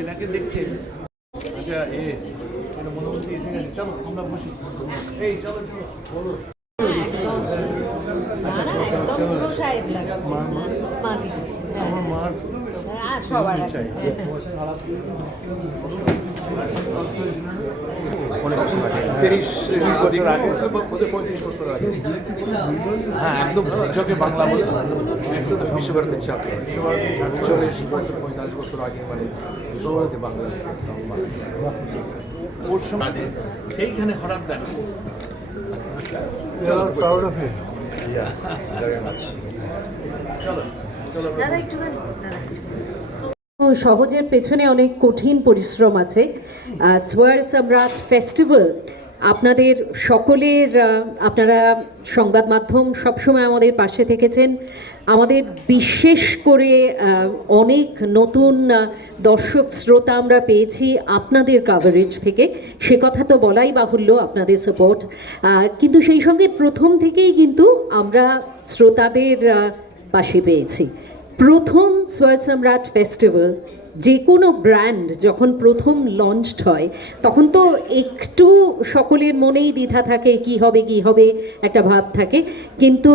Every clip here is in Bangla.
এনাকে দেখছেন? আচ্ছা, মনোমন্ত্রী এসে গেছে, চলো আমরা বসি। এই চলো চলো বলো। সবার হ্যাঁ, একদম চোখে বাংলা বলে বিশ্বভারতীর ছাত্র 40 বছর 45 বছর আগে মানে বিশ্বভারতী বাংলা ওর সময় সেইখানে হঠাৎ দেখা। সহজের পেছনে অনেক কঠিন পরিশ্রম আছে। স্বর সম্রাট ফেস্টিভ্যাল আপনাদের সকলের, আপনারা সংবাদ মাধ্যম সবসময় আমাদের পাশে থেকেছেন। আমাদের বিশেষ করে অনেক নতুন দর্শক শ্রোতা আমরা পেয়েছি আপনাদের কাভারেজ থেকে, সে কথা তো বলাই বাহুল্য, আপনাদের সাপোর্ট। কিন্তু সেই সঙ্গে প্রথম থেকেই কিন্তু আমরা শ্রোতাদের পাশে পেয়েছি। প্রথম স্বর সম্রাট ফেস্টিভ্যাল যে কোনো ব্র্যান্ড যখন প্রথম লঞ্চড হয় তখন তো একটু সকলের মনেই দ্বিধা থাকে, কি হবে একটা ভাব থাকে। কিন্তু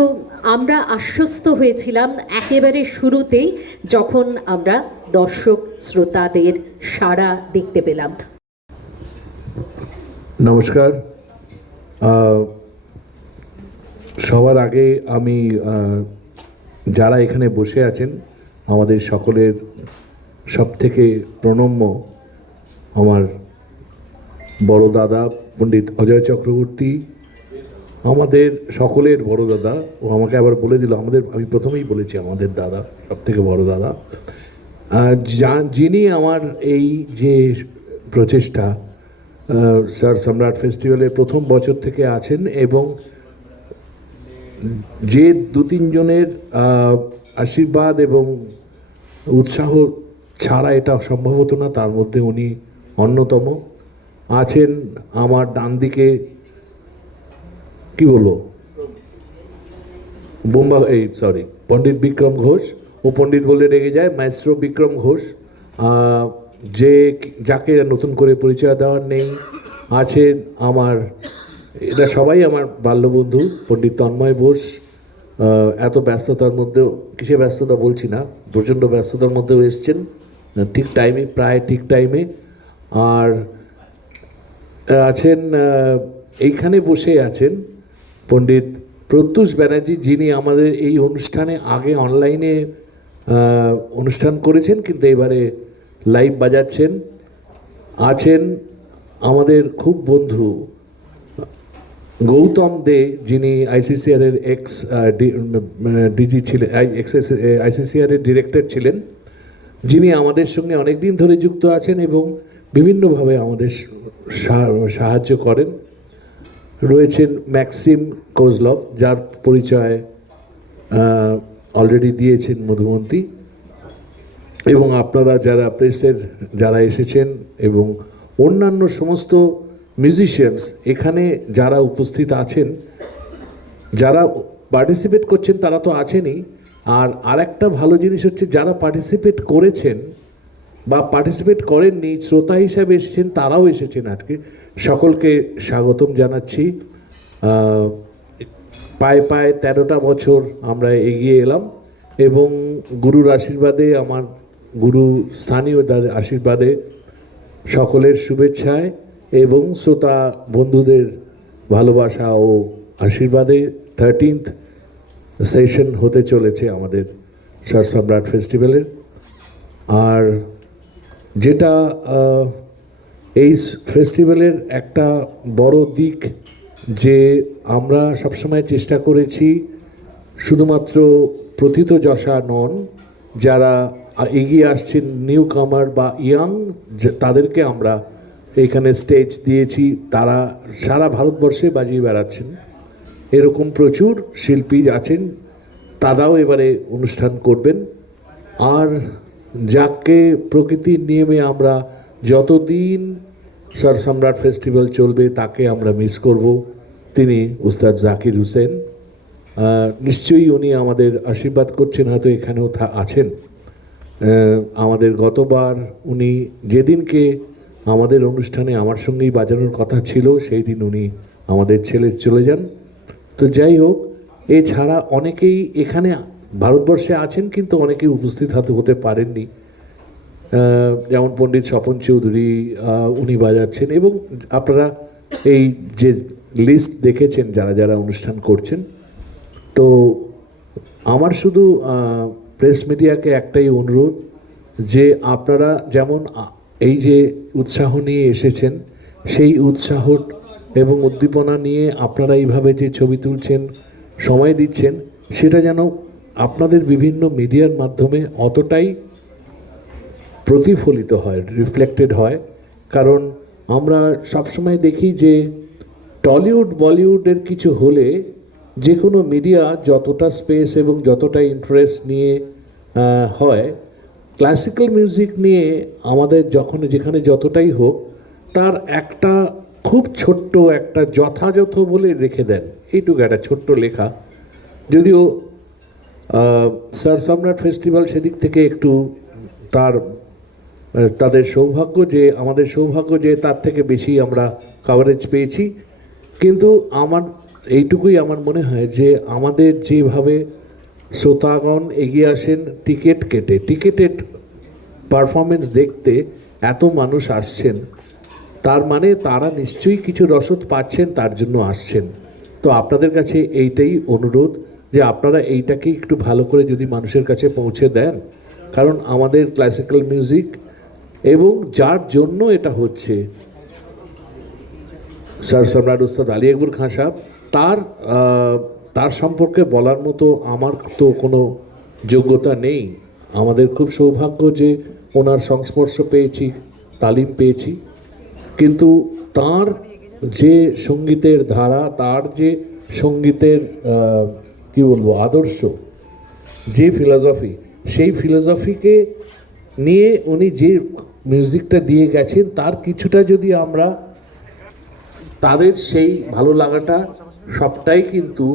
আমরা আশ্বস্ত হয়েছিলাম একেবারে শুরুতেই যখন আমরা দর্শক শ্রোতাদের সাড়া দেখতে পেলাম। নমস্কার। সবার আগে আমি যারা এখানে বসে আছেন আমাদের সকলের সবথেকে প্রণম্য আমার বড় দাদা পণ্ডিত অজয় চক্রবর্তী, আমাদের সকলের বড় দাদা। ও আমাকে আবার বলে দিল আমি প্রথমেই বলেছি আমাদের দাদা, সবথেকে বড় দাদা, যিনি আমার এই যে প্রচেষ্টা স্বর সম্রাট ফেস্টিভ্যালের প্রথম বছর থেকে আছেন, এবং যে 2-3 জনের আশীর্বাদ এবং উৎসাহ ছাড়া এটা সম্ভব হতো না, তার মধ্যে উনি অন্যতম। আছেন আমার ডান দিকে, কি বলবো, পণ্ডিত বিক্রম ঘোষ। ও পণ্ডিত বলে রেগে যায়, মাইস্ট্রো বিক্রম ঘোষ, যাকে নতুন করে পরিচয় দেওয়ার নেই। আছেন এরা সবাই আমার বাল্যবন্ধু, পণ্ডিত তন্ময় বোস। এত ব্যস্ততার মধ্যেও, কিসে ব্যস্ততা বলছি না, প্রচণ্ড ব্যস্ততার মধ্যেও এসছেন ঠিক টাইমে, প্রায় ঠিক টাইমে। আর আছেন এইখানে বসে আছেন পণ্ডিত প্রত্যুষ ব্যানার্জি, যিনি আমাদের এই অনুষ্ঠানে আগে অনলাইনে অনুষ্ঠান করেছেন কিন্তু এবারে লাইভ বাজাচ্ছেন। আছেন আমাদের খুব বন্ধু গৌতম দে, যিনি আইসিসিআরের ডিজি ছিলেন, আইসিসিআরের ডিরেক্টর ছিলেন, যিনি আমাদের সঙ্গে অনেক দিন ধরে যুক্ত আছেন এবং বিভিন্নভাবে আমাদের সাহায্য করেন। রয়েছেন ম্যাক্সিম কোজলভ, যার পরিচয় অলরেডি দিয়েছেন মধুমন্তী, এবং আপনারা যারা প্রেসের যারা এসেছেন এবং অন্যান্য সমস্ত মিউজিশিয়ানস এখানে যারা উপস্থিত আছেন, যারা পার্টিসিপেট করছেন তারা তো আছেনই। আর আরেকটা ভালো জিনিস হচ্ছে, যারা পার্টিসিপেট করেছেন বা পার্টিসিপেট করেননি, শ্রোতা হিসাবে এসেছেন, তারাও এসেছেন আজকে। সকলকে স্বাগতম জানাচ্ছি। পায়ে 13টা বছর আমরা এগিয়ে এলাম, এবং গুরুর আশীর্বাদে, আমার গুরু স্থানীয় আশীর্বাদে, সকলের শুভেচ্ছায় এবং শ্রোতা বন্ধুদের ভালোবাসা ও আশীর্বাদে 13th সেশন হতে চলেছে আমাদের স্বর সম্রাট ফেস্টিভ্যালের। আর যেটা এই ফেস্টিভ্যালের একটা বড় দিক, যে আমরা সবসময় চেষ্টা করেছি শুধুমাত্র প্রথিতযশা নন, যারা এগিয়ে আসছেন নিউ কামার বা ইয়াং, তাদেরকে আমরা এইখানে স্টেজ দিয়েছি। তারা সারা ভারতবর্ষে বাজিয়ে বেড়াচ্ছেন। এরকম প্রচুর শিল্পী আছেন, তারাও এবারে অনুষ্ঠান করবেন। আর যাকে প্রকৃতির নিয়মে আমরা যতদিন স্বর সম্রাট ফেস্টিভ্যাল চলবে তাকে আমরা মিস করব, তিনি উস্তাদ জাকির হুসেন। নিশ্চয়ই উনি আমাদের আশীর্বাদ করছেন, হয়তো এখানেও আছেন। আমাদের গতবার উনি যেদিনকে আমাদের অনুষ্ঠানে আমার সঙ্গেই বাজানোর কথা ছিল সেই দিন উনি আমাদের ছেড়ে চলে যান। তো যাই হোক, এছাড়া অনেকেই এখানে ভারতবর্ষে আছেন কিন্তু অনেকেই উপস্থিত হতে পারেননি। যেমন পণ্ডিত স্বপন চৌধুরী উনি বাজাচ্ছেন, এবং আপনারা এই যে লিস্ট দেখেছেন যারা যারা অনুষ্ঠান করছেন। তো আমার শুধু প্রেস মিডিয়াকে একটাই অনুরোধ যে আপনারা যেমন এই যে উৎসাহ নিয়ে এসেছেন, সেই উৎসাহ এবং উদ্দীপনা নিয়ে আপনারা এইভাবে যে ছবি তুলছেন, সময় দিচ্ছেন, সেটা যেন আপনাদের বিভিন্ন মিডিয়ার মাধ্যমে অতটাই প্রতিফলিত হয়, রিফ্লেক্টেড হয়। কারণ আমরা সবসময় দেখি যে টলিউড বলিউডের কিছু হলে যে কোনো মিডিয়া যতটা স্পেস এবং যতটা ইন্টারেস্ট নিয়ে হয়, ক্লাসিক্যাল মিউজিক নিয়ে আমাদের যেখানে যতটাই হোক, তার একটা খুব ছোট্ট একটা যথাযথ বলে রেখে দেন, এইটুকু একটা ছোট্ট লেখা। যদিও স্যার সম্রাট ফেস্টিভ্যাল সেদিক থেকে একটু তাদের সৌভাগ্য যে আমাদের সৌভাগ্য যে তার থেকে বেশি আমরা কভারেজ পেয়েছি। কিন্তু এইটুকুই আমার মনে হয় যে আমাদের যেভাবে শ্রোতাগণ এগিয়ে আসেন টিকিট কেটে, টিকিটেড পারফরমেন্স দেখতে এত মানুষ আসছেন, তার মানে তারা নিশ্চয়ই কিছু রসদ পাচ্ছেন, তার জন্য আসছেন। তো আপনাদের কাছে এইটাই অনুরোধ যে আপনারা এইটাকে একটু ভালো করে যদি মানুষের কাছে পৌঁছে দেন, কারণ আমাদের ক্লাসিক্যাল মিউজিক এবং যার জন্য এটা হচ্ছে স্যার সম্রাট উস্তাদ আলী আকবর খাঁ সাহেব, তার সম্পর্কে বলার মতো আমার তো কোনো যোগ্যতা নেই। আমাদের খুব সৌভাগ্য যে ওনার সংস্পর্শ পেয়েছি, তালিম পেয়েছি, কিন্তু তার যে সঙ্গীতের ধারা, তার যে সঙ্গীতের কী বলবো আদর্শ, যে ফিলসফি, সেই ফিলসফিকে নিয়ে উনি যে মিউজিকটা দিয়ে গেছেন, তার কিছুটা যদি আমরা তাদের সেই ভালো লাগাটা সবটাই কিন্তু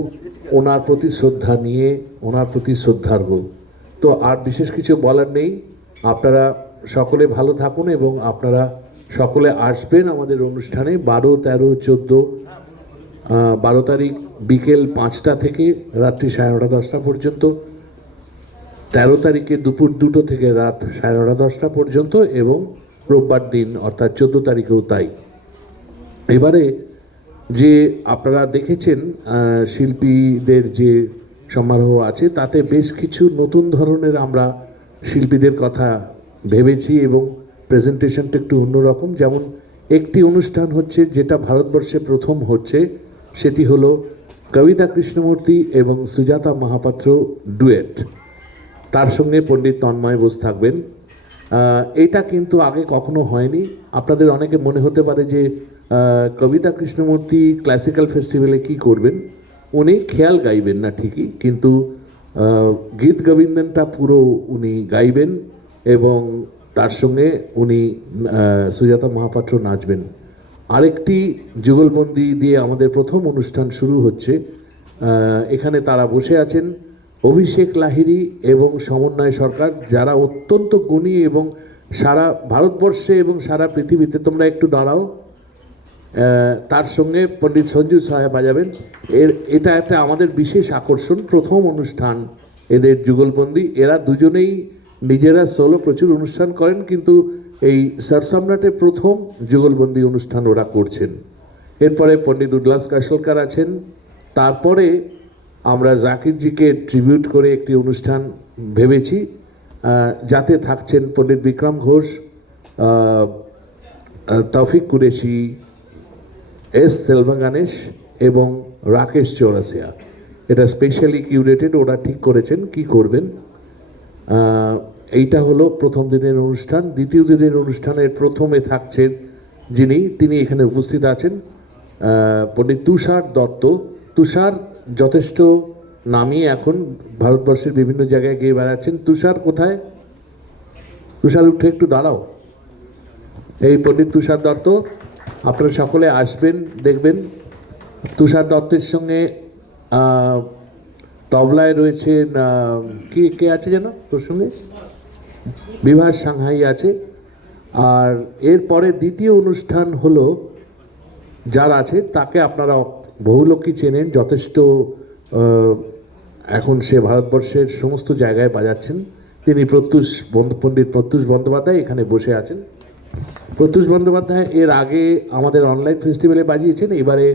ওনার প্রতি শ্রদ্ধা নিয়ে, ওনার প্রতি শ্রদ্ধার্ঘ। তো আর বিশেষ কিছু বলার নেই। আপনারা সকলে ভালো থাকুন এবং আপনারা সকলে আসবেন আমাদের অনুষ্ঠানে 12, 13, 14, 12 তারিখ বিকেল 5টা থেকে রাত্রি 9:30, 10টা পর্যন্ত, 13 তারিখে দুপুর 2টো থেকে রাত 9:30, 10টা পর্যন্ত, এবং রোববার দিন অর্থাৎ 14 তারিখেও তাই। এবারে যে আপনারা দেখেছেন শিল্পীদের যে সমারোহ আছে, তাতে বেশ কিছু নতুন ধরনের আমরা শিল্পীদের কথা ভেবেছি এবং প্রেজেন্টেশনটা একটু অন্যরকম। যেমন একটি অনুষ্ঠান হচ্ছে যেটা ভারতবর্ষে প্রথম হচ্ছে, সেটি হলো কবিতা কৃষ্ণমূর্তি এবং সুজাতা মহাপাত্র ডুয়েট, তার সঙ্গে পণ্ডিত তন্ময় বোস থাকবেন। এটা কিন্তু আগে কখনো হয়নি। আপনাদের অনেকে মনে হতে পারে যে কবিতা কৃষ্ণমূর্তি ক্লাসিক্যাল ফেস্টিভ্যালে কি করবেন, উনি খেয়াল গাইবেন না ঠিকই, কিন্তু গীত গোবিন্দনটা পুরো উনি গাইবেন এবং তার সঙ্গে উনি সুজাতা মহাপাত্র নাচবেন। আরেকটি যুগলবন্দি দিয়ে আমাদের প্রথম অনুষ্ঠান শুরু হচ্ছে। এখানে তারা বসে আছেন অভিষেক লাহিড়ী এবং সমন্বয় সরকার, যারা অত্যন্ত গুণী এবং সারা ভারতবর্ষে এবং সারা পৃথিবীতে, তোমরা একটু দাঁড়াও, তার সঙ্গে পণ্ডিত সঞ্জু সাহেব বাজাবেন। এটা একটা আমাদের বিশেষ আকর্ষণ, প্রথম অনুষ্ঠান এদের যুগলবন্দি। এরা দুজনেই নিজেরা সোলো প্রচুর অনুষ্ঠান করেন, কিন্তু এই স্যার সম্রাটের প্রথম যুগলবন্দি অনুষ্ঠান ওরা করছেন। এরপরে পণ্ডিত উল্লাস কাশলকার আছেন। তারপরে আমরা জাকিরজিকে ট্রিবিউট করে একটি অনুষ্ঠান ভেবেছি, যাতে থাকছেন পণ্ডিত বিক্রম ঘোষ, তৌফিক কুরেশি, এস সেলভা গণেশ এবং রাকেশ চৌরাসিয়া। এটা স্পেশালি কিউরেটেড, ওরা ঠিক করেছেন কি করবেন। এইটা হলো প্রথম দিনের অনুষ্ঠান। দ্বিতীয় দিনের অনুষ্ঠানের প্রথমে থাকছেন তিনি এখানে উপস্থিত আছেন, পণ্ডিত তুষার দত্ত। তুষার যথেষ্ট নামি, এখন ভারতবর্ষের বিভিন্ন জায়গায় গিয়ে বেড়াচ্ছেন। তুষার কোথায়? তুষার উঠে একটু দাঁড়াও। এই পণ্ডিত তুষার দত্ত, আপনারা সকলে আসবেন, দেখবেন। তুষার দত্তের সঙ্গে তবলায় রয়েছেন কি কে আছে যেন তোর সঙ্গে, বিভাস সাংহাই আছে। আর এরপরে দ্বিতীয় অনুষ্ঠান হলো, যার আছে তাকে আপনারা বহু লোকই চেনেন, যথেষ্ট এখন সে ভারতবর্ষের সমস্ত জায়গায় বাজাচ্ছেন। তিনি পণ্ডিত প্রত্যুষ বন্দ্যোপাধ্যায় এখানে বসে আছেন। প্রত্যুষ বন্দ্যোপাধ্যায় এর আগে আমাদের অনলাইন ফেস্টিভ্যালে বাজিয়েছেন, এবারে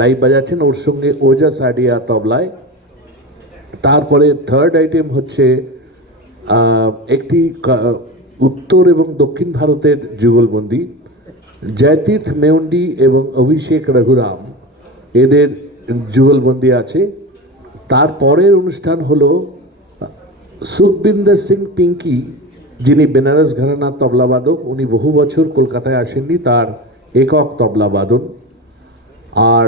লাইভ বাজাচ্ছেন ওর সঙ্গে ওজা সাডিয়া তবলায়। তারপরে থার্ড আইটেম হচ্ছে একটি উত্তর এবং দক্ষিণ ভারতের যুগলবন্দি, জয়তীর্থ মেউন্ডি এবং অভিষেক রঘুরাম, এদের যুগলবন্দি আছে। তারপরের অনুষ্ঠান হলো সুখবিন্দর সিং পিঙ্কি, যিনি বেনারস ঘরানার তবলাবাদক, উনি বহু বছর কলকাতায় আসেননি, তার একক তবলাবাদন। আর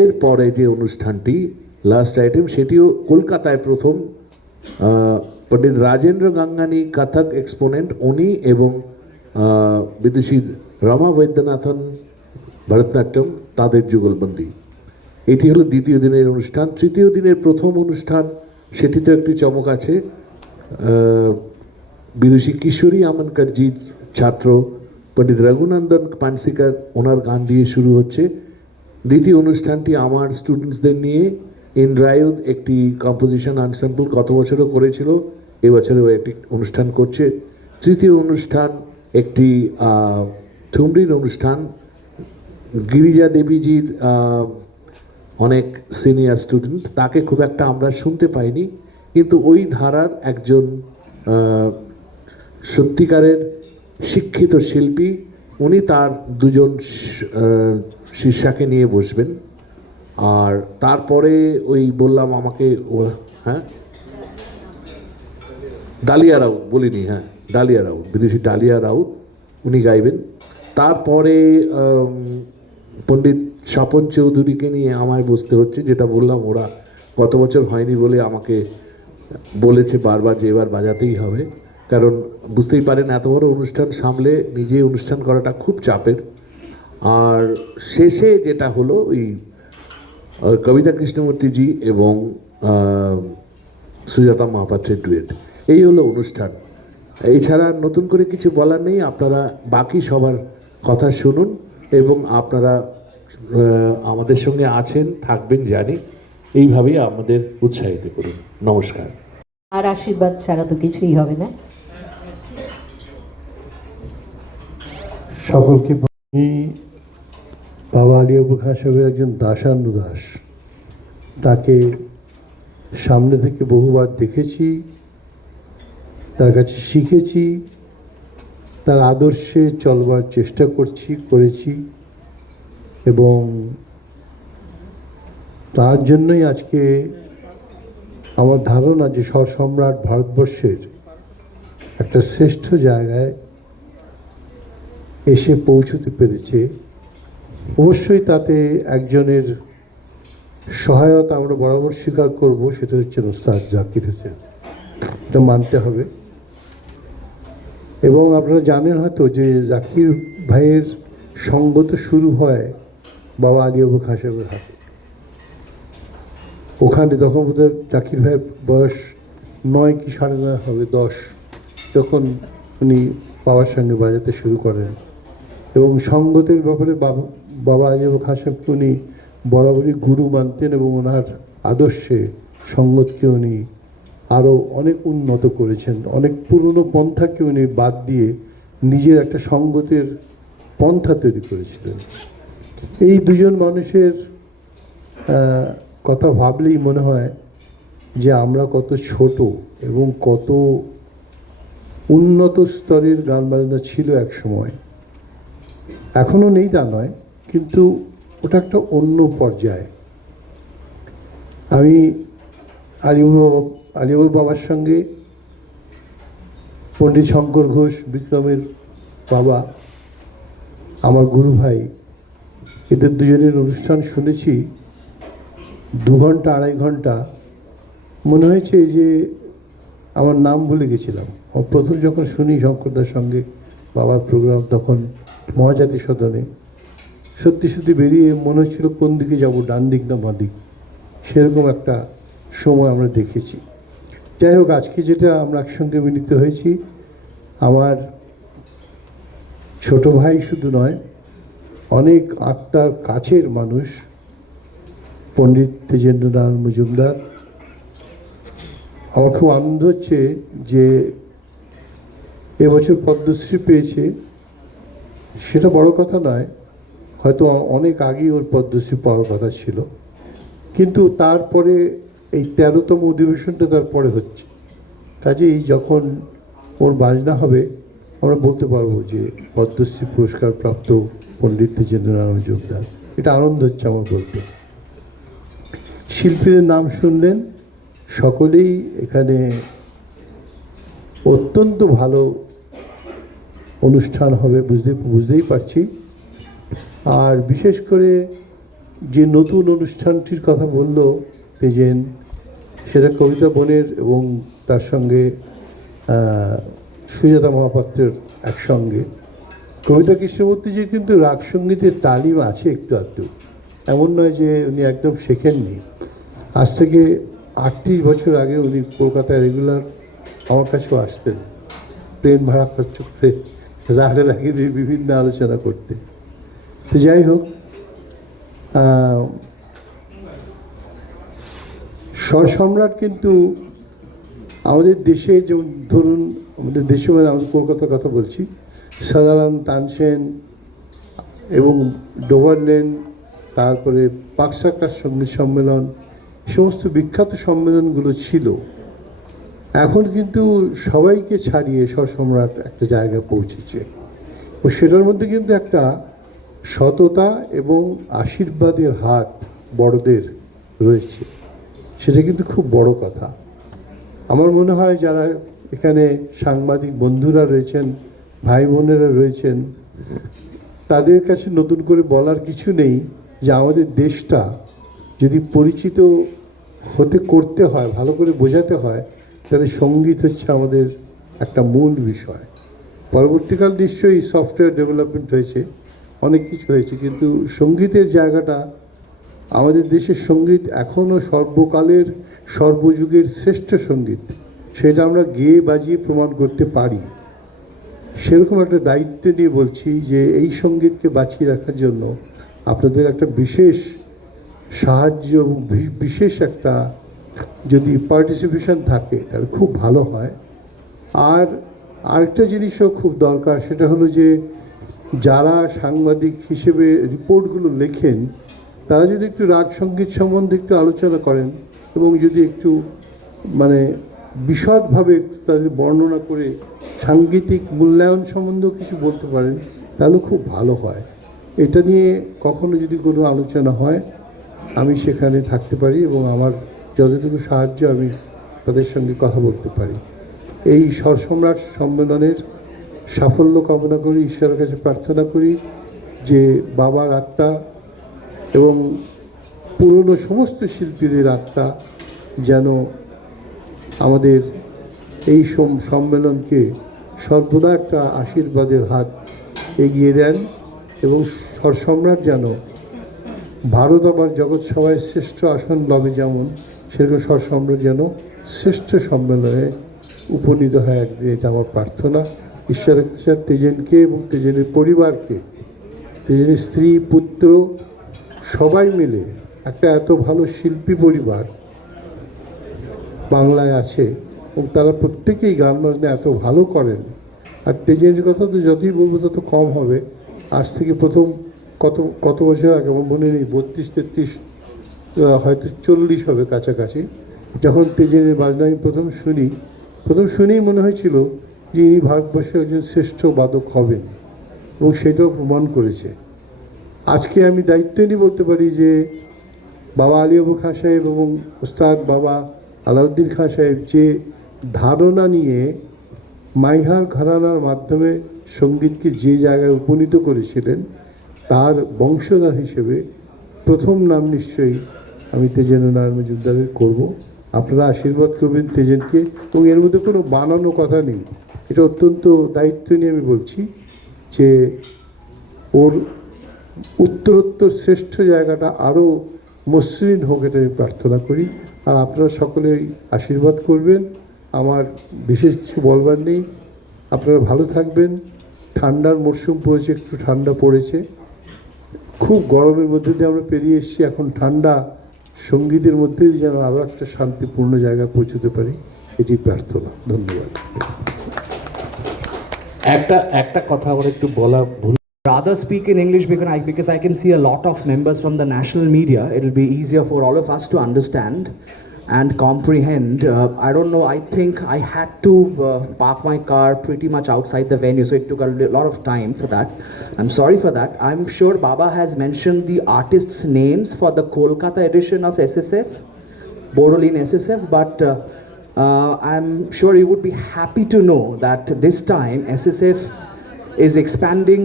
এরপরে যে অনুষ্ঠানটি লাস্ট আইটেম, সেটিও কলকাতায় প্রথম, পণ্ডিত রাজেন্দ্র গাঙ্গানি কথক এক্সপোনেন্ট, উনি এবং বিদুষী রমা বৈদ্যনাথন ভরতনাট্যম, তাদের যুগলবন্দি। এটি হলো দ্বিতীয় দিনের অনুষ্ঠান। তৃতীয় দিনের প্রথম অনুষ্ঠান, সেটিতে একটি চমক আছে। বিদুষী কিশোরী আমনকরজির ছাত্র পণ্ডিত রঘুনন্দন পানসিকার, ওনার গান দিয়ে শুরু হচ্ছে। দ্বিতীয় অনুষ্ঠানটি আমার স্টুডেন্টসদের নিয়ে ইন্দ্রায়ুধ একটি কম্পোজিশন আনস্যাম্পল গত বছরও করেছিল, এবছরেও একটি অনুষ্ঠান করছে। তৃতীয় অনুষ্ঠান একটি ঠুমরির অনুষ্ঠান, গিরিজা দেবীজির অনেক সিনিয়র স্টুডেন্ট, তাকে খুব একটা আমরা শুনতে পাইনি, কিন্তু ওই ধারার একজন সত্যিকারের শিক্ষিত শিল্পী, উনি তার দুজন শিষ্যাকে নিয়ে বসবেন। আর তারপরে ওই বললাম আমাকে হ্যাঁ ডালিয়া রাউত বলিনি, হ্যাঁ ডালিয়া রাউত, বিদেশি ডালিয়া রাউত, উনি গাইবেন। তারপরে পণ্ডিত স্বপন চৌধুরীকে নিয়ে আমায় বসতে হচ্ছে, যেটা বললাম ওরা গত বছর হয়নি বলে আমাকে বলেছে বারবার যে এবার বাজাতেই হবে, কারণ বুঝতেই পারেন এত বড় অনুষ্ঠান সামলে নিজে অনুষ্ঠান করাটা খুব চাপের। আর শেষে যেটা হলো ওই কবিতা কৃষ্ণমূর্তিজি এবং সুজাতা মহাপাত্রের ডুয়েট, এই হলো অনুষ্ঠান। এছাড়া নতুন করে কিছু বলার নেই, আপনারা বাকি সবার কথা শুনুন এবং আপনারা আমাদের সঙ্গে আছেন, থাকবেন জানি, এইভাবেই আমাদের উৎসাহিত করুন। নমস্কার। আর আশীর্বাদ ছাড়া তো কিছুই হবে না। সকলকে আমি বাবা আলিয়াবুর খান সাহেবের একজন দাসানুদাস, তাকে সামনে থেকে বহুবার দেখেছি, তার কাছে শিখেছি, তার আদর্শে চলবার চেষ্টা করেছি এবং তার জন্যই আজকে আমার ধারণা যে স্বরসম্রাট ভারতবর্ষের একটা শ্রেষ্ঠ জায়গায় এসে পৌঁছতে পেরেছে। অবশ্যই তাতে একজনের সহায়তা আমরা বরাবর স্বীকার করব, সেটা হচ্ছে ওস্তাদ জাকির হোসেন, এটা মানতে হবে। এবং আপনারা জানেন হয়তো যে জাকির ভাইয়ের সঙ্গ তো শুরু হয় বাবা আলিয়াবুর খান সাহেবের হাতে। ওখানে তখন বোধহয় জাকির ভাইয়ের বয়স 9 কি 9.5 হবে, 10, যখন উনি বাবার সঙ্গে বাজাতে শুরু করেন। এবং সঙ্গতের ব্যাপারে বাবা আলিয়াবুর খান সাহেবকে উনি বরাবরই গুরু মানতেন এবং ওনার আদর্শে সঙ্গতকে উনি আরও অনেক উন্নত করেছেন। অনেক পুরনো পন্থাকে উনি বাদ দিয়ে নিজের একটা সঙ্গতের পন্থা তৈরি করেছিলেন। এই দুজন মানুষের কথা ভাবলেই মনে হয় যে আমরা কত ছোট এবং কত উন্নত স্তরের গান বাজনা ছিল এক সময়। এখনও নেই তা নয়, কিন্তু ওটা একটা অন্য পর্যায়ে। আমি আলিয়াবুর বাবার সঙ্গে পণ্ডিত শঙ্কর ঘোষ, বিক্রমের বাবা, আমার গুরু ভাই, এদের দুজনের অনুষ্ঠান শুনেছি 2 ঘন্টা 2.5 ঘন্টা। মনে হয়েছে যে আমার নাম ভুলে গেছিলাম। প্রথম যখন শুনি শঙ্করদার সঙ্গে বাবার প্রোগ্রাম, তখন মহাজাতি সদনে সত্যি সত্যি বেরিয়ে মনে হচ্ছিল কোন দিকে যাব, ডান দিক না বাঁ দিক, সেরকম একটা সময় আমরা দেখেছি। যাই হোক, আজকে যেটা আমরা একসঙ্গে মিলিত হয়েছি, আমার ছোট ভাই শুধু নয়, অনেক আত্মার কাছের মানুষ পণ্ডিত তেজেন্দ্রনাথ মজুমদার। আমার খুব আনন্দ হচ্ছে যে এবছর পদ্মশ্রী পেয়েছে, সেটা বড় কথা নয়, হয়তো অনেক আগেই ওর পদ্মশ্রী পাওয়ার কথা ছিল, কিন্তু তারপরে এই 13তম অধিবেশনটা তারপরে হচ্ছে। কাজেই যখন ওর বাজনা হবে আমরা বলতে পারবো যে পদ্মশ্রী পুরস্কার প্রাপ্ত পণ্ডিত তেজেন্দ্রনাথ মজুমদার। এটা আনন্দ হচ্ছে আমার বলতে। শিল্পীদের নাম শুনলেন, সকলেই এখানে অত্যন্ত ভালো অনুষ্ঠান হবে বুঝতেই পারছি। আর বিশেষ করে যে নতুন অনুষ্ঠানটির কথা বলল তেজেন, সেটা কবিতা বনের এবং তার সঙ্গে সুজাতা মহাপাত্রের একসঙ্গে। কবিতা কৃষ্ণমূর্তিজির কিন্তু রাগ সঙ্গীতের তালিম আছে একটু আধটু, এমন নয় যে উনি একদম শেখেননি। আজ থেকে 38 বছর আগে উনি কলকাতায় রেগুলার আমার কাছেও আসতেন, ট্রেন ভাড়া খরচ করে রাগে দিয়ে বিভিন্ন আলোচনা করতে। তো যাই হোক, স্বরসম্রাট কিন্তু আমাদের দেশে, যেমন ধরুন আমাদের দেশে মানে আমাদের কলকাতার কথা বলছি, সাধারণ তানসেন এবং ডোভারলেন, তারপরে পাকসাকার সঙ্গীত সম্মেলন, সমস্ত বিখ্যাত সম্মেলনগুলো ছিল। এখন কিন্তু সবাইকে ছাড়িয়ে স্বরসম্রাট একটা জায়গায় পৌঁছেছে, ও সেটার মধ্যে কিন্তু একটা সততা এবং আশীর্বাদের হাত বড়দের রয়েছে, সেটা কিন্তু খুব বড় কথা। আমার মনে হয় যারা এখানে সাংবাদিক বন্ধুরা রয়েছেন, ভাই বোনেরা রয়েছেন, তাদের কাছে নতুন করে বলার কিছু নেই যে আমাদের দেশটা যদি পরিচিত করতে হয়, ভালো করে বোঝাতে হয়, তাহলে সঙ্গীত হচ্ছে আমাদের একটা মূল বিষয়। পরবর্তীকাল নিশ্চয়ই সফটওয়্যার ডেভেলপমেন্ট হয়েছে, অনেক কিছু হয়েছে, কিন্তু সঙ্গীতের জায়গাটা, আমাদের দেশের সঙ্গীত এখনও সর্বকালের সর্বযুগের শ্রেষ্ঠ সঙ্গীত, সেটা আমরা গেয়ে বাজিয়ে প্রমাণ করতে পারি। সেরকম একটা দায়িত্ব নিয়ে বলছি যে এই সঙ্গীতকে বাঁচিয়ে রাখার জন্য আপনাদের একটা বিশেষ সাহায্য এবং বিশেষ একটা যদি পার্টিসিপেশন থাকে তাহলে খুব ভালো হয়। আর আরেকটা জিনিসও খুব দরকার, সেটা হলো যে যারা সাংবাদিক হিসেবে রিপোর্টগুলো লেখেন, তারা যদি একটু রাগ সঙ্গীত সম্বন্ধে একটু আলোচনা করেন এবং যদি একটু মানে বিশদভাবে তাদের বর্ণনা করে সাংগীতিক মূল্যায়ন সম্বন্ধেও কিছু বলতে পারেন, তাহলে খুব ভালো হয়। এটা নিয়ে কখনো যদি কোনো আলোচনা হয়, আমি সেখানে থাকতে পারি এবং আমার যতটুকু সাহায্য আমি তাদের সঙ্গে কথা বলতে পারি। এই স্বরসম্রাট সম্মেলনের সাফল্য কামনা করি, ঈশ্বরের কাছে প্রার্থনা করি যে বাবার আত্মা এবং পুরনো সমস্ত শিল্পীদের আত্মা যেন আমাদের এই সম্মেলনকে সর্বদা একটা আশীর্বাদের হাত এগিয়ে দেন এবং স্বরসম্রাট যেন ভারত আবার জগৎ সভায় শ্রেষ্ঠ আসন লবে, যেমন সেরকম স্বরসম্রাট যেন শ্রেষ্ঠ সম্মেলনে উপনীত হয় একদিন, এটা আমার প্রার্থনা। ঈশ্বরের কাছে তেজেনকে এবং তেজেনের পরিবারকে, তেজেনের স্ত্রী পুত্র সবাই মিলে একটা এত ভালো শিল্পী পরিবার বাংলায় আছে এবং তারা প্রত্যেকেই গান বাজনা এত ভালো করেন। আর তেজেনের কথা তো যতই বলবো তত কম হবে। আজ থেকে প্রথম কত বছর আগে, আমার মনে নেই, 32-33 হয়তো 40 হবে কাছাকাছি, যখন তেজেনের বাজনা আমি প্রথম শুনেই মনে হয়েছিল যে ইনি ভারতবর্ষের একজন শ্রেষ্ঠ বাদক হবেন এবং সেটাও প্রমাণ করেছে। আজকে আমি দায়িত্ব নিয়ে বলতে পারি যে বাবা আলী আবু খাঁ সাহেব এবং ওস্তাদ বাবা আলাউদ্দিন খাঁ সাহেব যে ধারণা নিয়ে মাইহার ঘরানার মাধ্যমে সঙ্গীতকে যে জায়গায় উপনীত করেছিলেন, তার বংশধর হিসেবে প্রথম নাম নিশ্চয়ই আমি তেজেন্দ্রনাথ মজুমদারের করব। আপনারা আশীর্বাদ করবেন তেজেনকে, এবং এর মধ্যে কোনো বানানো কথা নেই, এটা অত্যন্ত দায়িত্ব নিয়ে আমি বলছি যে ওর উত্তরোত্তর শ্রেষ্ঠ জায়গাটা আরও মসৃণ হোক, এটা আমি প্রার্থনা করি। আর আপনারা সকলেই আশীর্বাদ করবেন। আমার বিশেষ কিছু বলবার নেই, আপনারা ভালো থাকবেন। ঠান্ডার মরশুম পড়েছে, একটু ঠান্ডা পড়েছে, খুব গরমের মধ্যে দিয়ে আমরা পেরিয়ে এসেছি। এখন ঠান্ডা সঙ্গীতের মধ্যে যেন আরও একটা শান্তিপূর্ণ জায়গায় পৌঁছতে পারি, এটি প্রার্থনা। ধন্যবাদ। একটা কথা আমার একটু বলা ভুল। Rather speak in English because I can see a lot of members from the national media. It'll be easier for all of us to understand and comprehend. I don't know, I think I had to park my car pretty much outside the venue, so it took a lot of time for that. I'm sorry for that. I'm sure Baba has mentioned the artists' names for the Kolkata edition of SSF, Borderline SSF, but I'm sure you would be happy to know that this time SSF is expanding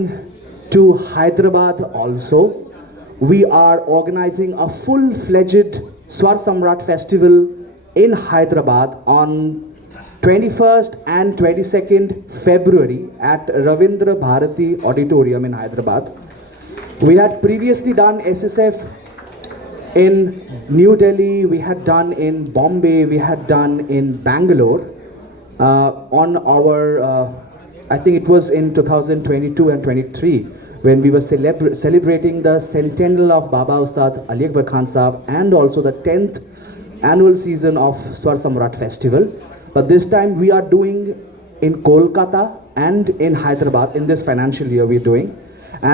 to Hyderabad also. We are organizing a full-fledged Swar Samrat festival in Hyderabad on 21st and 22nd February at Ravindra Bharati Auditorium in Hyderabad. We had previously done SSF in New Delhi, we had done in Bombay, we had done in Bangalore on our I think it was in 2022 and 23 when we were celebrating the centennial of Baba Ustad Ali Akbar Khan Sahab and also the 10th annual season of Swar Samrat Festival. But this time we are doing in Kolkata and in Hyderabad in this financial year we're doing.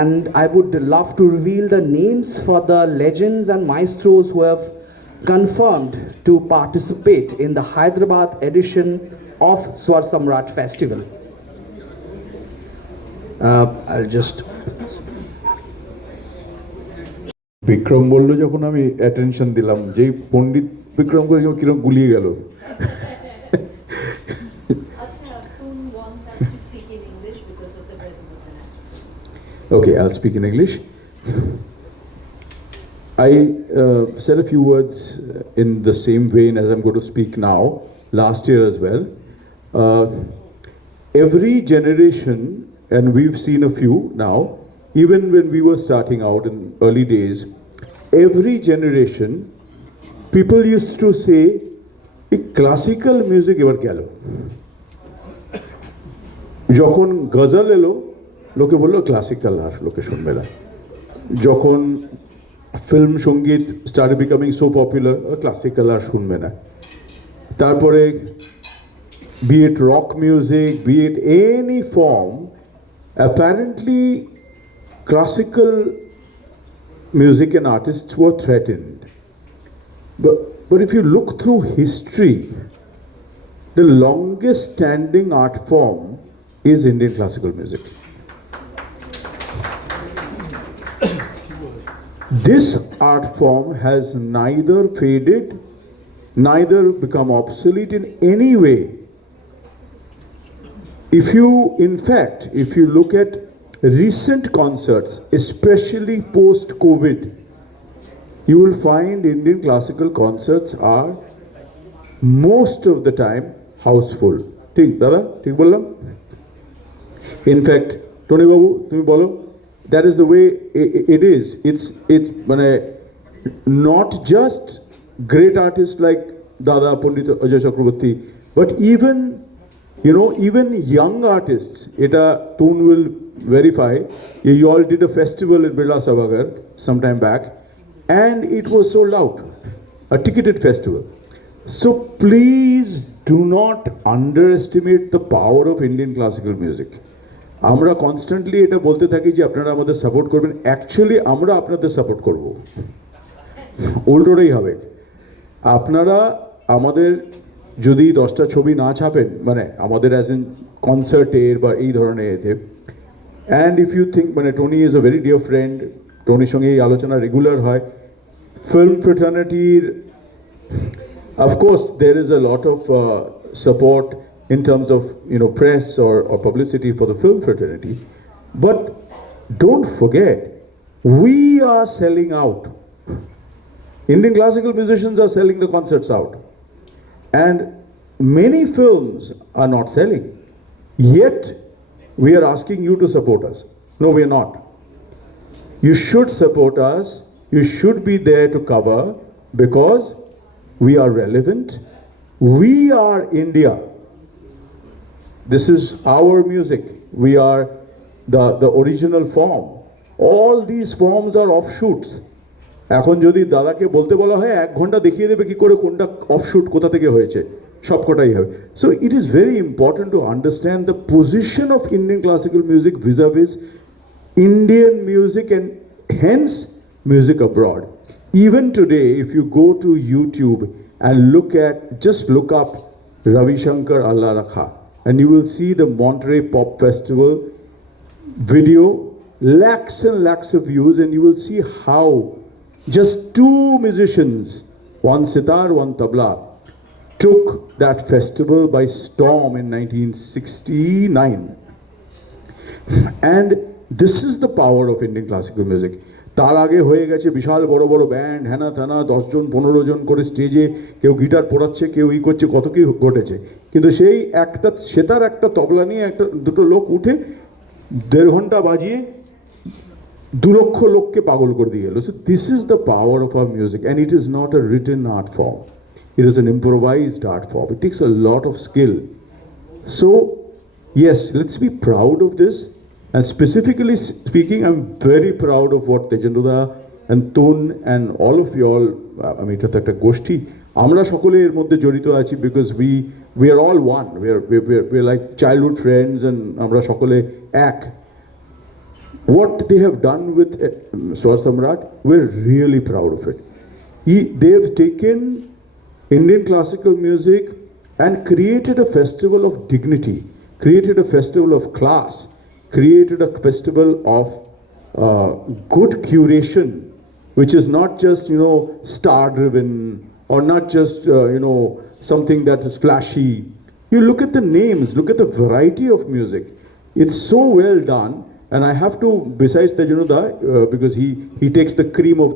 And I would love to reveal the names for the legends and maestros who have confirmed to participate in the Hyderabad edition of Swar Samrat Festival. I'll just Vikram বললো যখন আমি অ্যাটেনশন দিলাম, যেই পণ্ডিত বিক্রম করে কিরকম গুলিয়ে গেল। Okay, I'll speak in English. I said a few words in the same vein as I'm going to speak now, last year as well. Every generation, and we've seen a few now, even when we were starting out in early days, every generation, people used to say, classical music ever gelo. যখন গজল এলো লোকে বললো ক্লাসিক্যাল আর লোকে শুনবে না। যখন ফিল্ম সঙ্গীত start becoming so popular, classical আর শুনবে না। তারপরে be it rock music, be it any form, apparently classical music and artists were threatened. But if you look through history, the longest standing art form is Indian classical music. This art form has neither faded, neither become obsolete in any way. If you look at recent concerts, especially post-COVID, you will find Indian classical concerts are most of the time houseful. ঠিক দাদা, ঠিক বললাম? In fact, Tony Babu, তুমি বলো, that is the way it is. It's not just great artists like Dada Pandit Ajay Chakraborty, but even young artists. Eta Toon will verify. You all did a festival at Birla Sabhagar some time back, and it was sold out, a ticketed festival. So please do not underestimate the power of Indian classical music. আমরা কনস্ট্যান্টলি এটা বলতে থাকি যে আপনারা আমাদের সাপোর্ট করবেন, অ্যাকচুয়ালি আমরা আপনাদের সাপোর্ট করব, উল্টোটাই হবে। আপনারা আমাদের যদি 10টা ছবি না ছাপেন, মানে আমাদের অ্যাজ ইন কনসার্টের বা এই ধরনের এতে, অ্যান্ড ইফ ইউ থিঙ্ক, মানে Tony is a very dear friend, টনির সঙ্গে এই আলোচনা রেগুলার হয়। ফিল্ম ফ্রেটার্নিটির অফকোর্স দের is a lot of support in terms of press or publicity for the film fraternity, but don't forget, we are selling out. Indian classical musicians are selling the concerts out, and many films are not selling, yet we are asking you to support us. No, we are not. You should support us, you should be there to cover, because we are relevant, we are India. This is our music. We are the original form. All these forms are offshoots. এখন যদি দাদাকে বলতে বলা হয় 1 ঘন্টা দেখিয়ে দেবে কি করে কোনটা অফশুট কোথা থেকে হয়েছে, সবকটাই হবে। So it is very important to understand the position of Indian classical music vis-a-vis Indian music and hence music abroad. Even today, if you go to YouTube and just look up Ravi Shankar Allah Rakha, and you will see the Monterey Pop Festival video, lakhs and lakhs of views, and you will see how just 2 musicians, one sitar, one tabla, took that festival by storm in 1969. And this is the power of Indian classical music. তার আগে হয়ে গেছে বিশাল বড় বড় ব্যান্ড, হ্যানা থানা, 10 জন 15 জন করে স্টেজে কেউ গিটার পোড়াচ্ছে, কেউ করছে, কত কি ঘটেছে। কিন্তু সেই একটা সেতার একটা তবলা নিয়ে দুটো লোক উঠে 1.5 ঘন্টা বাজিয়ে 2 লক্ষ লোককে পাগল করে দিয়ে গেল। So this is the power of our music, and it is not a written art form, it is an improvised art form. It takes a lot of skill. So yes, let's be proud of this. And specifically speaking, I'm very proud of what Tejenduda and Tun and all of you all, I mean, এটা তো একটা গোষ্ঠী, আমরা সকলে এর মধ্যে জড়িত আছি, because we are all one. We are like childhood friends, and আমরা সকলে এক। What they have done with Swar Samrat, we're really proud of it. They have taken Indian classical music and created a festival of dignity, created a festival of class, created a festival of good curation, which is not just, star driven, or not just, something that is flashy. You look at the names, look at the variety of music. It's so well done. And I have to, besides Tejanuda, because he takes the cream of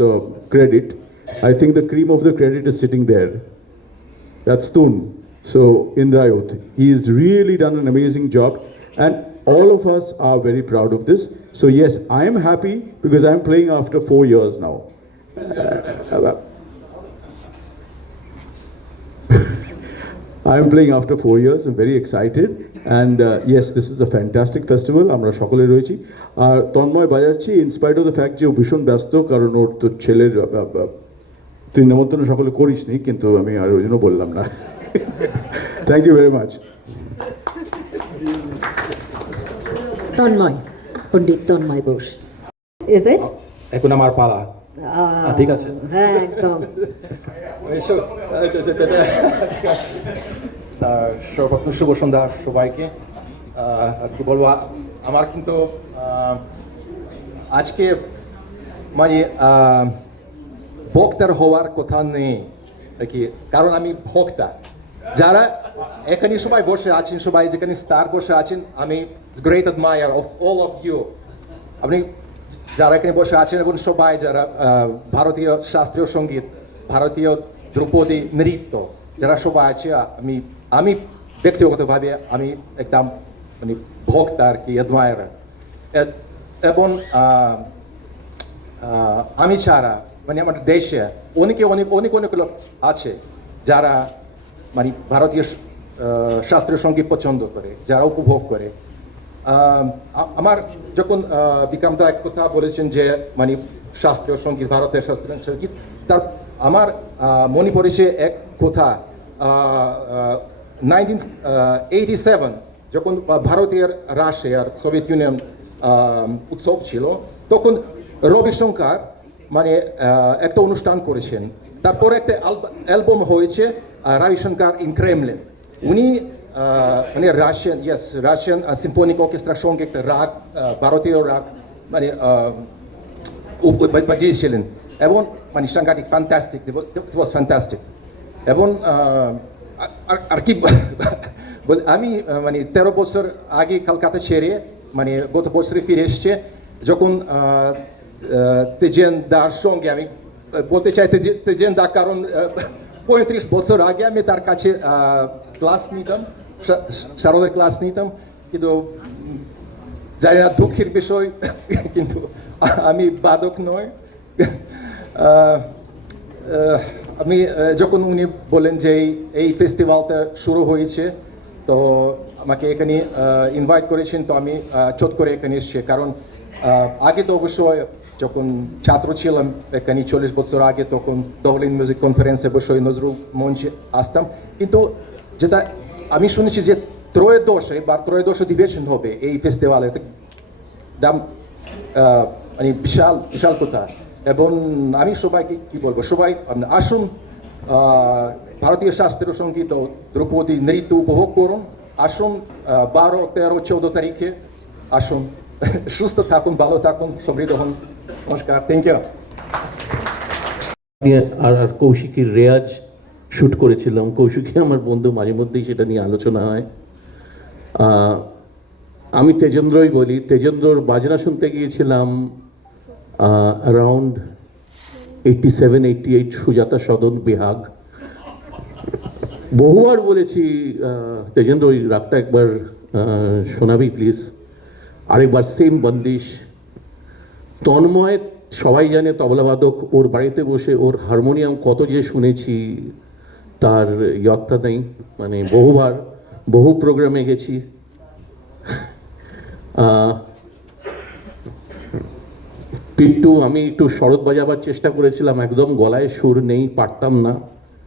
the credit, I think the cream of the credit is sitting there. That's Tun. So Indrayut, he has really done an amazing job, and all of us are very proud of this. So yes, I am happy because I am playing after 4 years now. I am playing after 4 years. I'm very excited, and yes, this is a fantastic festival. আমরা সকলে রয়েছি, আর Tanmoy বাজাচ্ছি in spite of the fact যে ও ভীষণ ব্যস্ত, কারণ ওর তো ছেলের তুই নেমন্তন্ন সকলে করিস নি, কিন্তু আমি আর ওই জন্য বললাম না। Thank you very much. Tanmoy, Pandit Tanmoy Bose, is it? এখন আমার পালা, ঠিক আছে? হ্যাঁ, একদম। সর্বপ্রথম শুভ সন্ধ্যা সবাইকে। কি বলবো, আমার কিন্তু আজকে মানে বক্তার হওয়ার কথা নেই, কারণ আমি ভক্তা। যারা এখানে সবাই বসে আছেন, সবাই যেখানে স্টার বসে আছেন, আমি great admirer of all of you. আপনি যারা এখানে বসে আছেন, এবং সবাই যারা ভারতীয় শাস্ত্রীয় সঙ্গীত, ভারতীয় ধ্রুপদী নৃত্য যারা সবাই আছে, আমি ব্যক্তিগতভাবে আমি একদম মানে ভক্ত আর কি, অ্যাডমায়ার। এবং আমি ছাড়া মানে আমাদের দেশে অনেক লোক আছে যারা মানে ভারতীয় শাস্ত্রীয় সঙ্গীত পছন্দ করে, যারা উপভোগ করে। আমার যখন বিক্রান্ত এক কথা বলেছেন যে মানে শাস্ত্রীয় সঙ্গীত, ভারতের শাস্ত্রীয় সঙ্গীত, তার আমার মনে পড়েছে এক কথা। 1987 যখন ভারতীয় রাশিয়ার সোভিয়েত ইউনিয়ন উৎসব ছিল, তখন রবিশঙ্কর মানে একটা অনুষ্ঠান করেছেন। তারপরে একটা অ্যালবাম হয়েছে রবিশঙ্কর ইন ক্রেমলিন। উনি মানে রাশিয়ান সিম্ফনিক অর্কেস্ট্রার সঙ্গে একটা রাগ, ভারতীয় রাগ মানে বাজিয়েছিলেন, এবং মানে সাংঘাতিক, ফ্যান্টাস্টিক, ইট ওয়াজ ফ্যান্টাস্টিক। এবং আর কি আমি মানে 13 বছর আগে কলকাতা ছেড়ে মানে গত বছরে ফিরে এসছে, যখন তেজেন দার সঙ্গে, আমি বলতে চাই তেজেন দা, কারণ 35 বছর আগে আমি তার কাছে ক্লাস নিতাম, শারদের ক্লাস নিতাম, কিন্তু জানি না, দুঃখের বিষয়, কিন্তু আমি বাদক নয়। আমি যখন উনি বলেন যে এই ফেস্টিভ্যালটা শুরু হয়েছে, তো আমাকে এখানে ইনভাইট করেছেন, তো আমি চট করে এখানে এসেছি। কারণ আগে তো অবশ্যই যখন ছাত্র ছিলাম এখানে 40 বছর আগে, তখন ডাবলিন মিউজিক কনফারেন্সে অবশ্যই নজরুল মঞ্চে আসতাম। কিন্তু যেটা আমি শুনেছি যে ত্রয়োদশ অধিবেশন হবে এই ফেস্টিভ্যালের, দাম মানে বিশাল বিশাল কথা। এবং আমি সবাইকে কি বলবো, সবাই আসুন, ভারতীয় শাস্ত্রীয় সঙ্গীত ও ধ্রুপদী নৃত্য উপভোগ করুন। আসুন 12, 13, 14 তারিখে আসুন। সুস্থ থাকুন, ভালো থাকুন, সমৃদ্ধ হন। নমস্কার, থ্যাংক ইউ। আর কৌশিকীর রেয়াজ শ্যুট করেছিলাম। কৌশিকী আমার বন্ধু, মাঝে মধ্যেই সেটা নিয়ে আলোচনা হয়। আমি তেজেন্দ্রই বলি, তেজেন্দ্রর বাজনা শুনতে গিয়েছিলাম অ্যারাউন্ড 87-88, সুজাতা সদন, বেহাগ। বহুবার বলেছি তেজেন্দ্র ওই রাগটা একবার শোনাবি প্লিজ, আরেকবার সেম বন্দিশ। তন্ময় সবাই জানে তবলাবাদক, ওর বাড়িতে বসে ওর হারমোনিয়াম কত যে শুনেছি তার ইয়ত্তা নেই। মানে বহুবার বহু প্রোগ্রামে গেছি। পিন্টু, আমি একটু শরৎ বাজাবার চেষ্টা করেছিলাম, একদম গলায় সুর নেই, পারতাম না,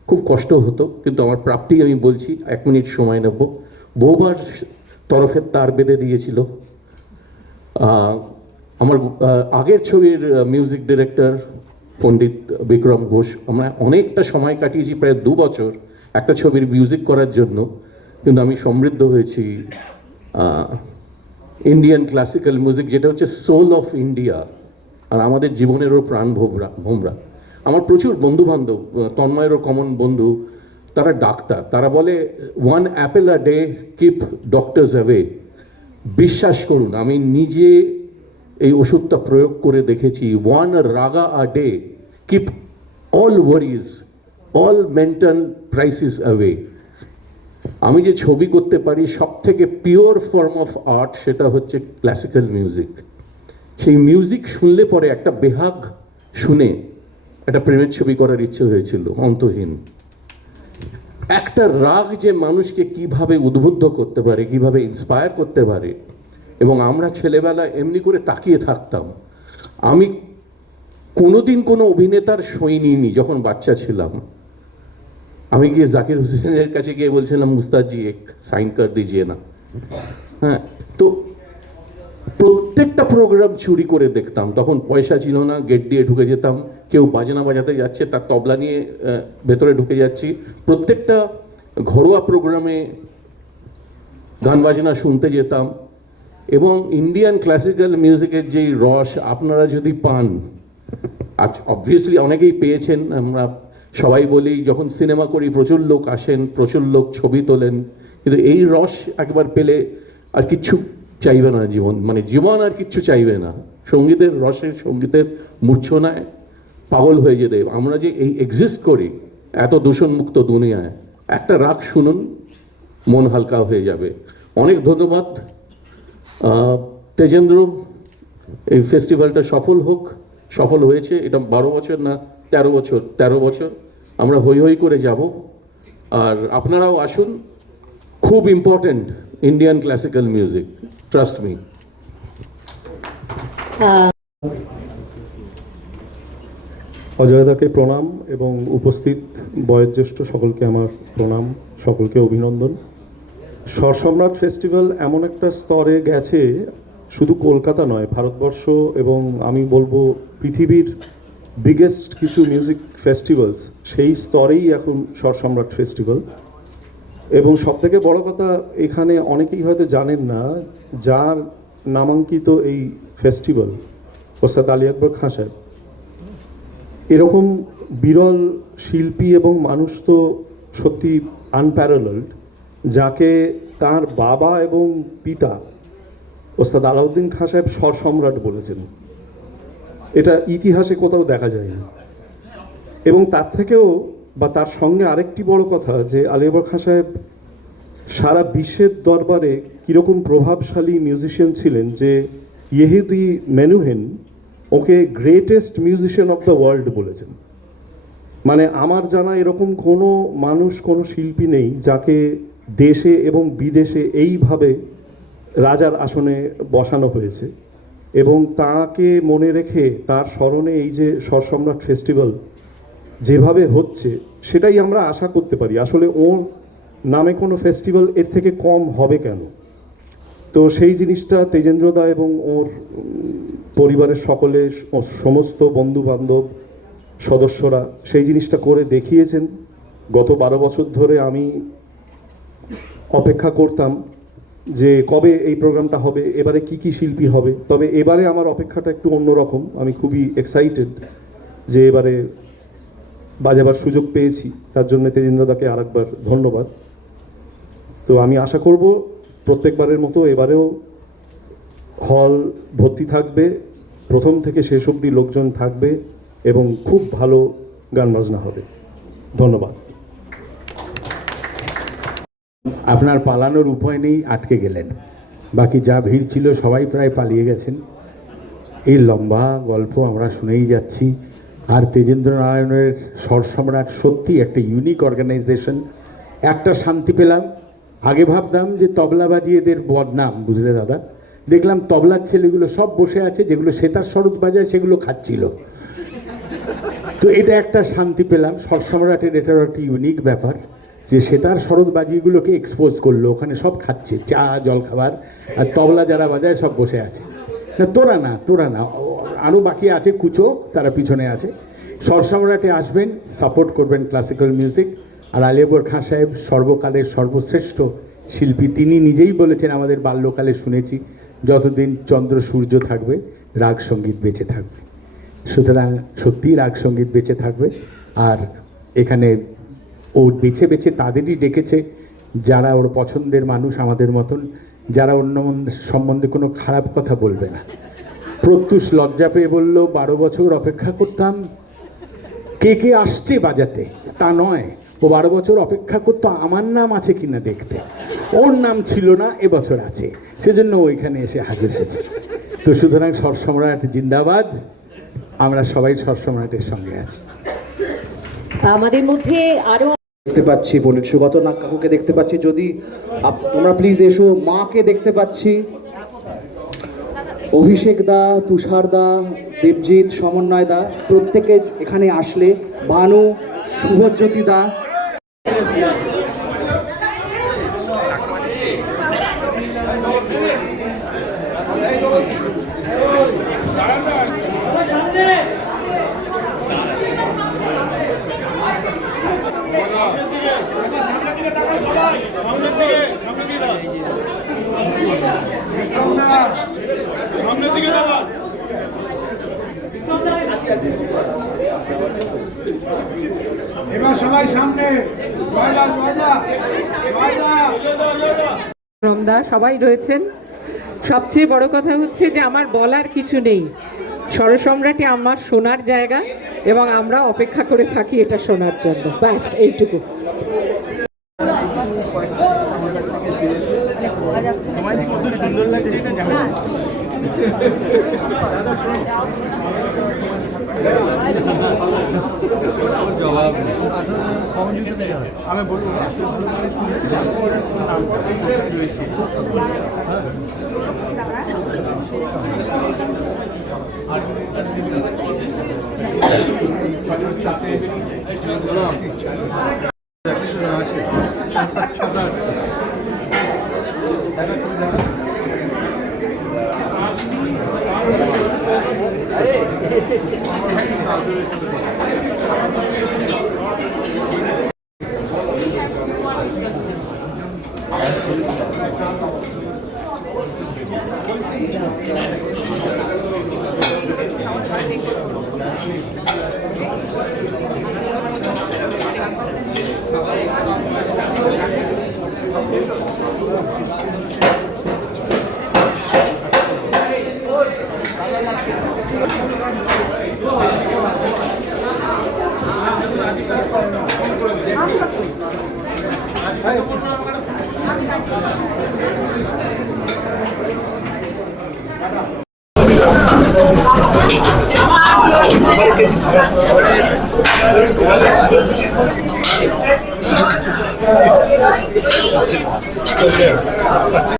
খুব কষ্ট হতো, কিন্তু আমার প্রাপ্তি আমি বলছি 1 মিনিট সময় নেব। বহুবার তরফের তার বেঁধে দিয়েছিল। আমার আগের ছবির মিউজিক ডিরেক্টর পণ্ডিত বিক্রম ঘোষ, আমরা অনেকটা সময় কাটিয়েছি, প্রায় 2 বছর একটা ছবির মিউজিক করার জন্য। কিন্তু আমি সমৃদ্ধ হয়েছি ইন্ডিয়ান ক্লাসিক্যাল মিউজিক, যেটা হচ্ছে সোল অফ ইন্ডিয়া, আর আমাদের জীবনেরও প্রাণ ভোমরা। আমার প্রচুর বন্ধুবান্ধব, তন্ময়েরও কমন বন্ধু, তারা ডাক্তার। তারা বলে 1 অ্যাপেল আ ডে কিপ ডক্টরস অ্যাওয়ে। বিশ্বাস করুন, আমি নিজে এই ওষুধটা প্রয়োগ করে দেখেছি। 1 raga a day keep all worries, all mental crisis away. আমি যে ছবি করতে পারি সব থেকে পিওর ফর্ম অফ আর্ট, সেটা হচ্ছে ক্লাসিক্যাল মিউজিক। সেই মিউজিক শুনলে পরে একটা বেহাগ শুনে একটা প্রেমের ছবি করার ইচ্ছে হয়েছিল, অন্তহীন। একটা রাগ যে মানুষকে কিভাবে উদ্বুদ্ধ করতে পারে, কিভাবে ইন্সপায়ার করতে পারে। এবং আমরা ছেলেবেলা এমনি করে তাকিয়ে থাকতাম। আমি কোনোদিন কোনো অভিনেতার সই নিইনি যখন বাচ্চা ছিলাম। আমি গিয়ে জাকির হোসেনের কাছে গিয়ে বলছিলাম, মুস্তাদজি এক সাইন কর দিজিয়ে না। হ্যাঁ, তো প্রত্যেকটা প্রোগ্রাম চুরি করে দেখতাম। তখন পয়সা ছিল না, গেট দিয়ে ঢুকে যেতাম। কেউ বাজনা বাজাতে যাচ্ছে, তার তবলা নিয়ে ভেতরে ঢুকে যাচ্ছি। প্রত্যেকটা ঘরোয়া প্রোগ্রামে গান বাজনা শুনতে যেতাম। এবং ইন্ডিয়ান ক্লাসিক্যাল মিউজিকের যেই রস আপনারা যদি পান, আর অবভিয়াসলি অনেকেই পেয়েছেন, আমরা সবাই বলি যখন সিনেমা করি প্রচুর লোক আসেন, প্রচুর লোক ছবি তোলেন, কিন্তু এই রস একবার পেলে আর কিচ্ছু চাইবে না জীবন, মানে জীবন আর কিচ্ছু চাইবে না। সঙ্গীতের রসে, সঙ্গীতের মূর্ছনায় পাগল হয়ে যেতে। আমরা যে এই এক্সিস্ট করি এত দূষণমুক্ত দুনিয়ায়, একটা রাগ শুনুন, মন হালকা হয়ে যাবে। অনেক ধন্যবাদ তেজেন্দ্র। এই ফেস্টিভ্যালটা সফল হোক। সফল হয়েছে, এটা 12 বছর না 13 বছর, 13 বছর আমরা হই হই করে যাব। আর আপনারাও আসুন, খুব important Indian classical music, trust me. অজয়দাকে প্রণাম এবং উপস্থিত বয়োজ্যেষ্ঠ সকলকে আমার প্রণাম, সকলকে অভিনন্দন। স্বরসম্রাট ফেস্টিভ্যাল এমন একটা স্তরে গেছে, শুধু কলকাতা নয়, ভারতবর্ষ এবং আমি বলবো পৃথিবীর বিগেস্ট কিছু মিউজিক ফেস্টিভ্যালস, সেই স্তরেই এখন স্বরসম্রাট ফেস্টিভ্যাল। এবং সবথেকে বড় কথা, এখানে অনেকেই হয়তো জানেন না, যার নামাঙ্কিত এই ফেস্টিভ্যাল ওস্তাদ আলী আকবর খাঁ সাহেব। এরকম বিরল শিল্পী এবং মানুষ তো সত্যি আনপ্যারালালড, যাকে তার বাবা এবং পিতা ওস্তাদ আলাউদ্দিন খাঁ সাহেব স্বরসম্রাট বলেছেন। এটা ইতিহাসে কোথাও দেখা যায়নি। এবং তার থেকেও বা তার সঙ্গে আরেকটি বড় কথা, যে আলী আকবর খাঁ সাহেব সারা বিশ্বের দরবারে কীরকম প্রভাবশালী মিউজিশিয়ান ছিলেন, যে ইয়েহুদি মেনুহেন ওকে greatest musician of the world বলেছেন। মানে আমার জানা এরকম কোনো মানুষ, কোনো শিল্পী নেই যাকে দেশে এবং বিদেশে এইভাবে রাজার আসনে বসানো হয়েছে, এবং তাকে মনে রেখে তার স্মরণে এই যে স্বরসম্রাট ফেস্টিভ্যাল যেভাবে হচ্ছে সেটাই আমরা আশা করতে পারি। আসলে ওর নামে কোনো ফেস্টিভ্যাল এর থেকে কম হবে কেন? তো সেই জিনিসটা তেজেন্দ্রদা এবং ওর পরিবারের সকলে, সমস্ত বন্ধু বান্ধব সদস্যরা সেই জিনিসটা করে দেখিয়েছেন। গত 12 বছর ধরে আমি অপেক্ষা করতাম যে কবে এই প্রোগ্রামটা হবে, এবারে কি কি শিল্পী হবে। তবে এবারে আমার অপেক্ষাটা একটু অন্যরকম, আমি খুবই এক্সাইটেড যে এবারে বাজাবার সুযোগ পেয়েছি, তার জন্য তেজেন্দ্রদাকে আরেকবার ধন্যবাদ। তো আমি আশা করব প্রত্যেকবারের মতো এবারেও হল ভর্তি থাকবে, প্রথম থেকে শেষ অবধি লোকজন থাকবে এবং খুব ভালো গান বাজনা হবে। ধন্যবাদ। আপনার পালানোর উপায় নেই, আটকে গেলেন। বাকি যা ভিড় ছিল সবাই প্রায় পালিয়ে গেছেন। এই লম্বা গল্প আমরা শুনেই যাচ্ছি। আর তেজেন্দ্র নারায়ণের স্বরসম্রাট সত্যি একটা ইউনিক অর্গানাইজেশন। একটা শান্তি পেলাম, আগে ভাবতাম যে তবলা বাজিয়ে এদের বদনাম, বুঝলে দাদা। দেখলাম তবলার ছেলেগুলো সব বসে আছে, যেগুলো সেতার সরোদ বাজায় সেগুলো খাচ্ছিল। তো এটা একটা শান্তি পেলাম। স্বরসম্রাটের এটারও একটা ইউনিক ব্যাপার যে সেতার সরোদ বাজিগুলোকে এক্সপোজ করলো, ওখানে সব খাচ্ছে চা জলখাবার, আর তবলা যারা বাজায় সব বসে আছে। না তোরা না, আরও বাকি আছে কুচো, তারা পিছনে আছে। স্বরসম্রাটে আসবেন, সাপোর্ট করবেন ক্লাসিক্যাল মিউজিক। আর আলী আকবর খাঁ সাহেব সর্বকালের সর্বশ্রেষ্ঠ শিল্পী, তিনি নিজেই বলেছেন আমাদের বাল্যকালে শুনেছি, যতদিন চন্দ্র সূর্য থাকবে রাগ সঙ্গীত বেঁচে থাকবে। সুতরাং সত্যিই রাগ সঙ্গীত বেঁচে থাকবে। আর এখানে ও বেছে বেছে তাদেরই ডেকেছে যারা ওর পছন্দের মানুষ, আমাদের মতন, যারা অন্য সম্বন্ধে কোনো খারাপ কথা বলবে না। প্রত্যুষ লজ্জা পেয়ে বলল 12 বছর অপেক্ষা করতাম, কে আসছে বাজাতে, তা নয়, ও 12 বছর অপেক্ষা করতো আমার নাম আছে কিনা দেখতে। ওর নাম ছিল না, এবছর আছে, সেজন্য ওইখানে এসে হাজির হয়েছে। তো সুতরাং স্বরসম্রাট জিন্দাবাদ, আমরা সবাই স্বরসম্রাটের সঙ্গে আছি। আমাদের মধ্যে আরো দেখতে পাচ্ছি পণ্ডিত সুগত নাগ কাকুকে দেখতে পাচ্ছি, যদি তোমরা প্লিজ এসো। মাকে দেখতে পাচ্ছি, অভিষেক দা, তুষার দা, দেবজিৎ, সমন্বয় দা, প্রত্যেকে এখানে আসলে, ভানু, শুভজ্যোতি দা। এবার সবাই সামনে, রমদা সবাই রয়েছেন। সবচেয়ে বড় কথা হচ্ছে যে আমার বলার কিছু নেই, স্বরসম্রাটে আমার শোনার জায়গা এবং আমরা অপেক্ষা করে থাকি এটা শোনার জন্য, ব্যাস এইটুকু। কত সুন্দর লাগছে এটা জানো? জবাব আমি বলবো শুনেছিলাম রয়েছে।